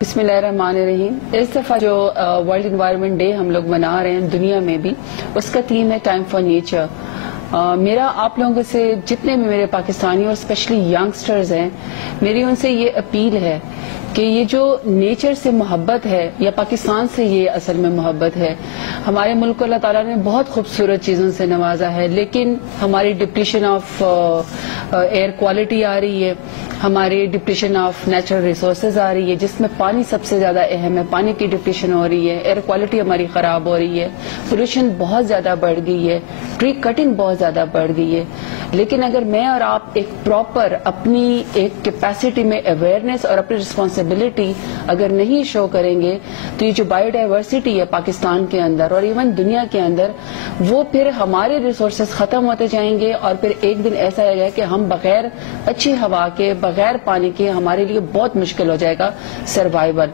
بسم اللہ الرحمن الرحیم۔ اس دفعہ جو ورلڈ انوائرمنٹ ڈے ہم لوگ منا رہے ہیں دنیا میں بھی، اس کا تھیم ہے ٹائم فار نیچر۔ میرا آپ لوگوں سے جتنے بھی میرے پاکستانی اور اسپیشلی ینگسٹرز ہیں، میری ان سے یہ اپیل ہے کہ یہ جو نیچر سے محبت ہے یا پاکستان سے یہ اصل میں محبت ہے، ہمارے ملک کو اللہ تعالیٰ نے بہت خوبصورت چیزوں سے نوازا ہے، لیکن ہماری ڈپلیشن آف ایئر کوالٹی آ رہی ہے، ہماری ڈپلیشن آف نیچرل ریسورسز آ رہی ہے، جس میں پانی سب سے زیادہ اہم ہے۔ پانی کی ڈپلیشن ہو رہی ہے، ایئر کوالٹی ہماری خراب ہو رہی ہے، پولوشن بہت زیادہ بڑھ گئی ہے، ٹری کٹنگ بہت زیادہ بڑھ گئی ہے۔ لیکن اگر میں اور آپ ایک پراپر اپنی ایک کیپیسٹی میں اویئرنیس اور اپنی رسپانسبلٹی اگر نہیں شو کریں گے، تو یہ جو بایو ڈائیورسٹی ہے پاکستان کے اندر اور ایون دنیا کے اندر، وہ پھر ہمارے ریسورسز ختم ہوتے جائیں گے، اور پھر ایک دن ایسا آئے گا کہ ہم بغیر اچھی ہوا کے، بغیر پانی کے، ہمارے لیے بہت مشکل ہو جائے گا سروائیول۔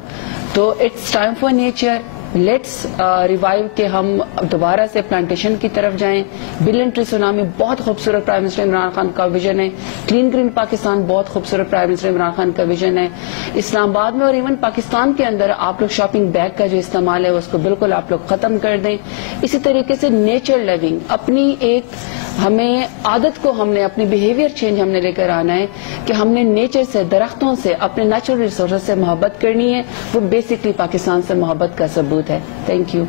تو it's time for nature, let's revive کہ ہم دوبارہ سے پلانٹیشن کی طرف جائیں۔ بلین ٹری سونامی بہت خوبصورت پرائم منسٹر عمران خان کا ویژن ہے، کلین گرین پاکستان بہت خوبصورت پرائم منسٹر عمران خان کا ویژن ہے۔ اسلام آباد میں اور ایون پاکستان کے اندر آپ لوگ شاپنگ بیگ کا جو استعمال ہے اس کو بالکل آپ لوگ ختم کر دیں۔ اسی طریقے سے نیچر لیونگ، اپنی ایک ہمیں عادت کو، ہم نے اپنی بیہیویئر چینج ہم نے لے کر آنا ہے کہ ہم نے نیچر سے، درختوں سے، اپنے نیچرل ریسورسز سے محبت کرنی ہے۔ وہ بیسکلی پاکستان سے محبت کا ثبوت ہے۔ Thank you.